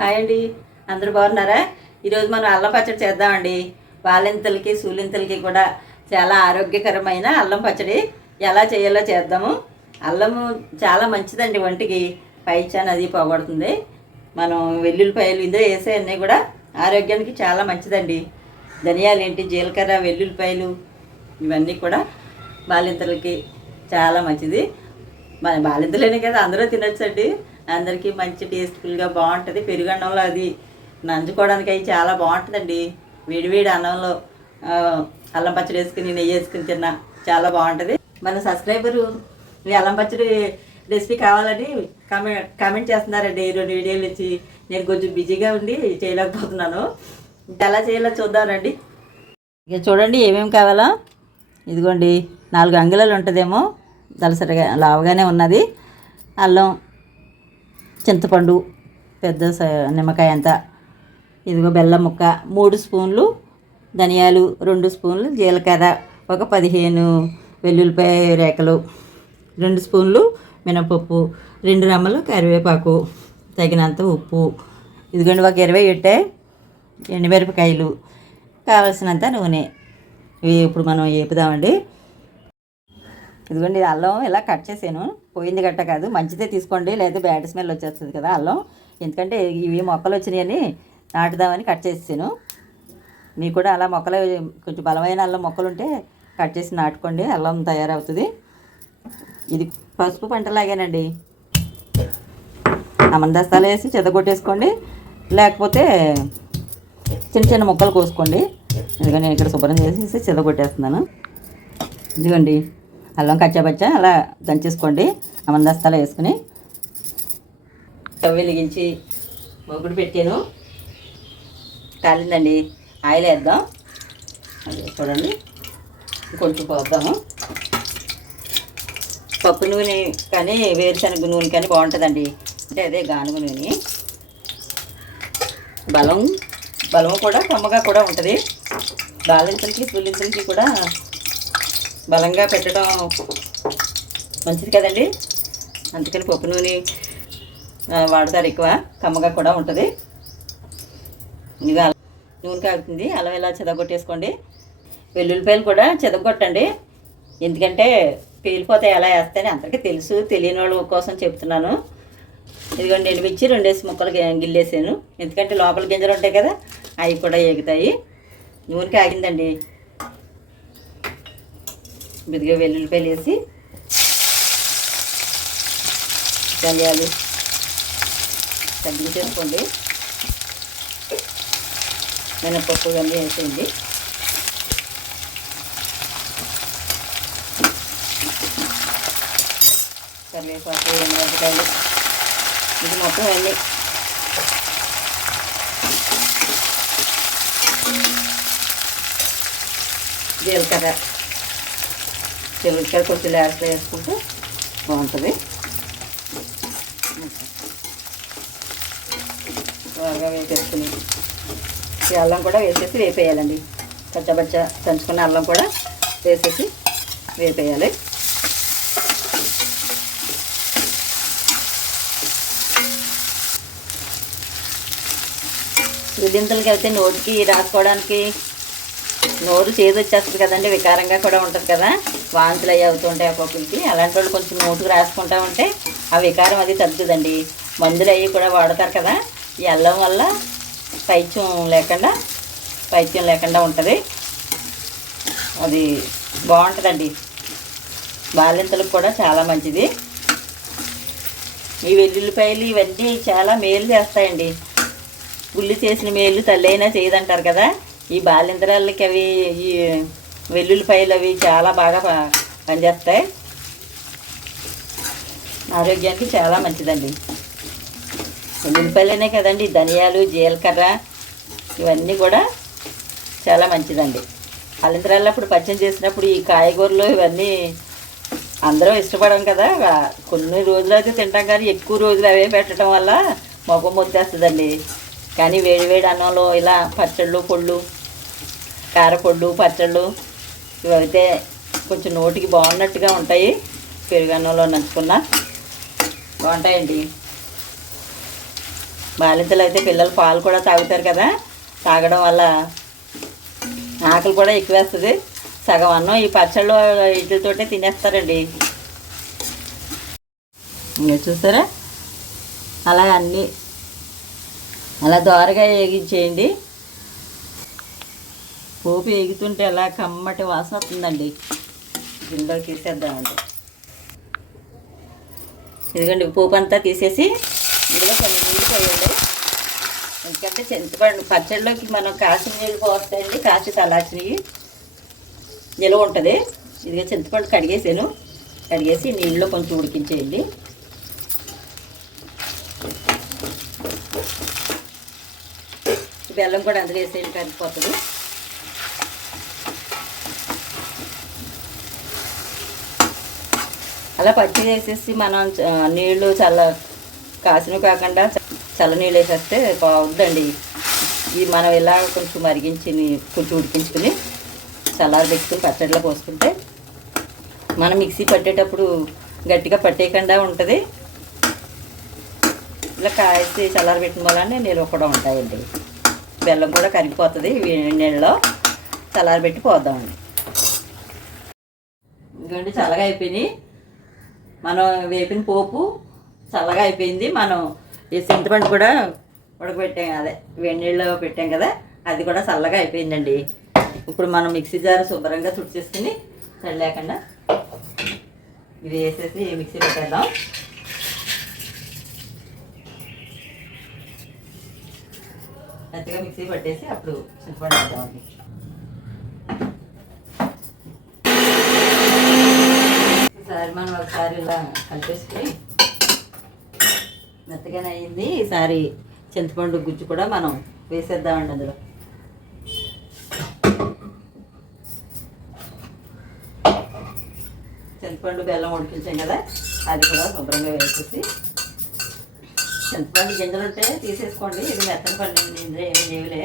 Hi అండి. అందరూ బాగున్నారా? ఈరోజు మనం అల్లం పచ్చడి చేద్దామండి. బాలింతలకి సూలింతలకి కూడా చాలా ఆరోగ్యకరమైన అల్లం పచ్చడి ఎలా చేయాలో చేద్దాము. అల్లము చాలా మంచిదండి ఒంటికి. పైచాన్ అది పోగొడుతుంది. మనం వెల్లుల్లిపాయలు ఇందులో వేసే అన్నీ కూడా ఆరోగ్యానికి చాలా మంచిదండి. ధనియాలు ఏంటి జీలకర్ర వెల్లుల్లిపాయలు ఇవన్నీ కూడా బాలింతలకి చాలా మంచిది. మన బాలింతలేనే కదా అందరూ తినొచ్చండి. అందరికీ మంచి టేస్ట్ఫుల్గా బాగుంటుంది పెరుగన్నంలో అది నంచుకోవడానికి అవి చాలా బాగుంటుందండి వేడివేడి అన్నంలో అల్లం పచ్చడి వేసుకుని నెయ్యి వేసుకుని తిన్నా చాలా బాగుంటుంది మన సబ్స్క్రైబరు మీ అల్లం పచ్చడి రెసిపీ కావాలని కామెంట్ కామెంట్ చేస్తున్నారండి. ఈ రెండు వీడియోలు ఇచ్చి నేను కొంచెం బిజీగా ఉండి చేయలేకపోతున్నాను. ఎలా చేయాలో చూద్దామండి ఇక చూడండి ఏమేమి కావాలో. ఇదిగోండి నాలుగు అంగుళాలు ఉంటుందేమో. దలసరిగా లావుగానే ఉన్నది. అల్లం చింతపండు పెద్ద స- నిమ్మకాయ అంత. ఇదిగో బెల్లం ముక్క. మూడు స్పూన్లు ధనియాలు రెండు స్పూన్లు జీలకర్ర ఒక పదిహేను వెల్లుల్లిపాయ రేఖలు రెండు స్పూన్లు మినపప్పు రెండు రమ్మలు కరివేపాకు తగినంత ఉప్పు. ఇదిగోండి ఒక ఇరవై ఎట్టే ఎండుమిరపకాయలు. కావలసినంత నూనె. ఇప్పుడు మనం వేపుదామండి ఇదిగోండి అల్లం ఇలా కట్ చేసాను. పోయింది గట్ట కాదు. మంచిదే తీసుకోండి లేదా బ్యాడ్ స్మెల్ వచ్చేస్తుంది కదా అల్లం. ఎందుకంటే ఇవి మొక్కలు వచ్చినాయని నాటుదామని కట్ చేసాను మీకు కూడా అలా మొక్కలు కొంచెం బలమైన అల్లం మొక్కలు ఉంటే కట్ చేసి నాటుకోండి. అల్లం తయారవుతుంది. ఇది పసుపు పంటలాగేనండి. అమందస్తాలు వేసి చెదగొట్టేసుకోండి లేకపోతే చిన్న చిన్న ముక్కలు కోసుకోండి. ఎందుకంటే నేను ఇక్కడ శుభ్రం చేసేసి చెదగొట్టేస్తున్నాను ఇదిగోండి అల్లం కచ్చాపచ్చ అలా దంచేసుకోండి. అమందస్తాలో వేసుకుని స్టవ్ వెలిగించి మొగుడు పెట్టాను. కాలిందండి. ఆయిల్ వేద్దాం. అదే చూడండి. కొంచెం పోద్దాము. పప్పు నూనె కానీ వేరుశనగ నూనె కానీ బాగుంటుందండి. అంటే అదే గానుగ నూనె. బలం బలం కూడా కమ్మగా కూడా ఉంటుంది. బాలింతలకి పుల్లింతలకి కూడా బలంగా పెట్టడం మంచిది కదండి? అందుకని పప్పు నూనె వాడతారు ఎక్కువ. కమ్మగా కూడా ఉంటుంది. ఇదిగా నూనె కాగుతుంది. అలా ఇలా చెదగొట్టేసుకోండి? వెల్లుల్లిపాయలు కూడా చెదగొట్టండి. ఎందుకంటే పేలిపోతాయి ఎలా వేస్తాయని అందరికీ తెలుసు తెలియని వాళ్ళ కోసం చెప్తున్నాను. ఇదిగోండి ఎండుమిర్చి రెండేసి ముక్కలు గిల్లేసాను. ఎందుకంటే లోపల గింజలు ఉంటాయి కదా అవి కూడా ఎగుతాయి నూనె కాగిందండి. బిదిగా వెల్లుల్లిపాయలు వేసి ధనియాలు తగ్గించేసుకోండి మినపప్పు ఇవన్నీ వేసేయండి. కరివేపాకు ఎండుమిరపకాయలు ఇది మొత్తం అన్నీ. జీలకర్ర. జీలకర్ర కొంచెం లేస్లో వేసుకుంటే బాగుంటుంది. బాగా వేసేసుకుని ఈ అల్లం కూడా వేసేసి వేపేయాలండి. పచ్చబచ్చ దంచుకున్న అల్లం కూడా వేసేసి వేపేయాలి. విదింతలకి వెళ్తే నోటికి రాసుకోవడానికి నోరు చేదు వచ్చేస్తుంది కదండి వికారంగా కూడా ఉంటుంది కదా. వాంతులు అవి అవుతుంటాయి ఒక్కొక్కరికి అలాంటి వాళ్ళు కొంచెం నోటుకు రాసుకుంటా ఉంటే ఆ వికారం అది తగ్గుతుందండి మందులు అవి కూడా వాడతారు కదా. ఈ అల్లం వల్ల పైత్యం లేకుండా పైత్యం లేకుండా ఉంటుంది. అది బాగుంటుందండి. బాలింతలకు కూడా చాలా మంచిది. ఈ వెల్లుల్లిపాయలు ఇవన్నీ చాలా మేలు చేస్తాయండి. గుళ్ళు చేసిన మేలు తల్లైనా చేయదంటారు కదా. ఈ బాలింద్రాలకి అవి ఈ వెల్లుల్లిపాయలు అవి చాలా బాగా ప- పనిచేస్తాయి. ఆరోగ్యానికి చాలా మంచిదండి. వెల్లుల్లిపాయలనే కదండి ధనియాలు జీలకర్ర ఇవన్నీ కూడా చాలా మంచిదండి. బాలింతరాలు అప్పుడు పచ్చడి చేసినప్పుడు ఈ కాయగూరలు ఇవన్నీ అందరం ఇష్టపడం కదా. కొన్ని రోజులు అయితే తింటాం కానీ ఎక్కువ రోజులు అవే పెట్టడం వల్ల మొగం వచ్చేస్తుందండి కానీ వేడి వేడి అన్నంలో ఇలా పచ్చళ్ళు పొళ్ళు కారపొడ్డు పచ్చళ్ళు ఇవి అయితే కొంచెం నోటికి బాగున్నట్టుగా ఉంటాయి. పెరుగు అన్నంలో నంచుకున్న. బాగుంటాయండి. బాలింతలు అయితే పిల్లలు పాలు కూడా తాగుతారు కదా. తాగడం వల్ల ఆకలి కూడా ఎక్కువేస్తుంది. సగం అన్నం ఈ పచ్చళ్ళు వీటితోటే తినేస్తారండి. ఇంకా చూసారా? అలా అన్నీ అలా దోరగా వేగించేయండి. పోపు ఎగుతుంటే అలా కమ్మటి వాసన వస్తుందండి. గిన్నెలోకి తీసేద్దామండి. ఇదిగోండి పోపు అంతా తీసేసి ఇందులో కొన్ని నీళ్ళు పోయండి. ఎందుకంటే చింతపండు పచ్చడిలోకి మనం కాసిన నీళ్ళు పోస్తాయండి. కాసి తలాచినవి నిలువ ఉంటుంది. ఇదిగో చింతపండు కడిగేసాను. కడిగేసి నీళ్ళలో కొంచెం ఉడికించేయండి. బెల్లం కూడా అందులో వేసేయండి కరిగిపోతుంది. అలా పచ్చి వేసేసి మనం నీళ్ళు నీళ్ళు చల్ల కాసినవి కాకుండా చ- చల్ల నీళ్ళు వేసేస్తే బాగుందండి. ఇది మనం ఇలా కొంచెం మరిగించి కొంచెం ఉడికించుకుని చల్లారి పెట్టుకుని పచ్చడిలో పోసుకుంటే మనం మిక్సీ పట్టేటప్పుడు గట్టిగా పట్టేయకుండా ఉంటుంది. ఇలా కాసి చల్లారి పెట్టిన వల్ల నిల్వ కూడా ఉంటాయండి. బెల్లం కూడా కరిగిపోతుంది వేడి నీళ్ళలో. చల్లారి పెట్టి పోద్దామండి. ఇదిగోండి చల్లగా అయిపోయినాయి. మనం వేపిన పోపు చల్లగా అయిపోయింది. మనం ఈ చింతపండు కూడా ఉడకబెట్టాం అదే వేడి నీళ్ళలో పెట్టాం కదా అది కూడా చల్లగా అయిపోయిందండి. ఇప్పుడు మనం మిక్సీ జారు శుభ్రంగా తుడిచేసుకుని చల్లేకుండా లేకుండా ఇది వేసేసి మిక్సీ పెట్టేద్దాం. మెత్తగా మిక్సీ పట్టేసి అప్పుడు చింతపండు వేద్దామండి. ఈసారి మనం ఒకసారి ఇలా కలిపేసుకుని మెత్తగానే అయింది ఈసారి చింతపండు గుజ్జు కూడా మనం వేసేద్దామండి అందులో. చింతపండు బెల్లం ఉడికించాం కదా అది కూడా శుభ్రంగా వేసేసి చింతపండు గింజలు ఉంటే తీసేసుకోండి. ఇది మెత్తని పండు ఇందులో ఏమి లేవులే.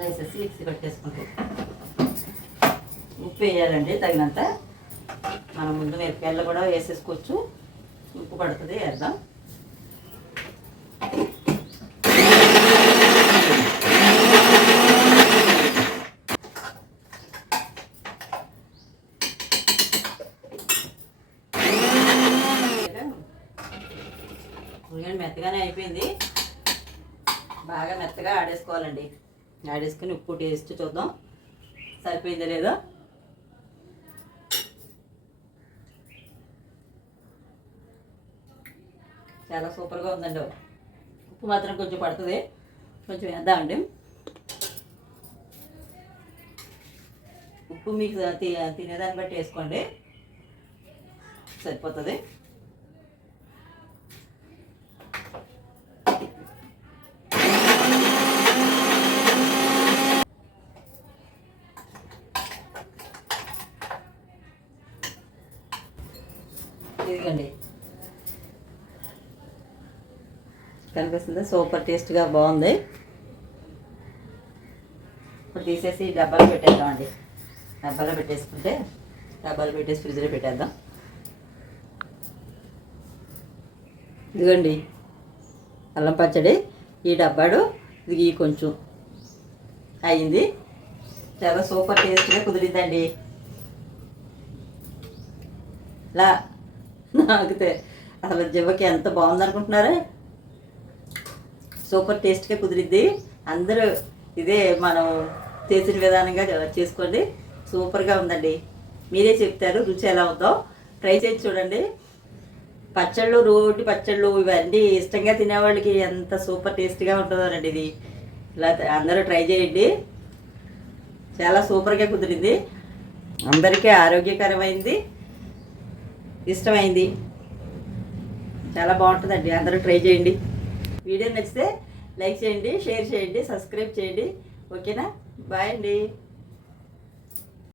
వేసేసి మిక్సీ పెట్టేసుకుంటాం ఉప్పు వేయాలండి తగినంత. మనం ముందు మిరపకాయలు కూడా వేసేసుకోవచ్చు. ఉప్పు పడుతుంది వేద్దాం. ఉల్లిగడ్డ మెత్తగానే అయిపోయింది. బాగా మెత్తగా ఆడేసుకోవాలండి. ఆడేసుకుని ఉప్పు టేస్ట్ చూద్దాం. సరిపోయిందో లేదో? చాలా సూపర్గా ఉందండి. ఉప్పు మాత్రం కొంచెం పడుతుంది. కొంచెం వేద్దామండి. ఉప్పు మీకు తి- తినేదాన్ని బట్టి వేసుకోండి. సరిపోతుంది. ఇదిగండి. కనిపిస్తుంది. సూపర్ టేస్ట్గా బాగుంది. ఇప్పుడు తీసేసి డబ్బాలో పెట్టేద్దామండి. డబ్బాలో పెట్టేసుకుంటే డబ్బాలో పెట్టేసి ఫ్రిడ్జ్లో పెట్టేద్దాం. ఇదిగోండి. అల్లం పచ్చడి ఈ డబ్బాడు ఇది కొంచెం అయింది. చాలా సూపర్ టేస్ట్గా కుదిరిందండి. లా నాకు అసలు జివ్వకి ఎంత బాగుందనుకుంటున్నారా? సూపర్ టేస్ట్గా కుదిరిద్ది. అందరూ ఇదే మనం చేసిన విధానంగా చేసుకోండి. సూపర్గా ఉందండి. మీరే చెప్తారు రుచి ఎలా ఉందో. ట్రై చేసి చూడండి. పచ్చళ్ళు రోటి పచ్చళ్ళు ఇవన్నీ ఇష్టంగా తినేవాళ్ళకి ఎంత సూపర్ టేస్టీగా ఉంటుందోనండి ఇది. ఇలా అందరూ ట్రై చేయండి. చాలా సూపర్గా కుదిరింది. అందరికీ ఆరోగ్యకరమైంది. ఇష్టమైంది. చాలా బాగుంటుందండి. అందరూ ట్రై చేయండి. వీడియో నచ్చితే లైక్ చేయండి షేర్ చేయండి సబ్స్క్రైబ్ చేయండి. ఓకేనా? బాయ్ అండి.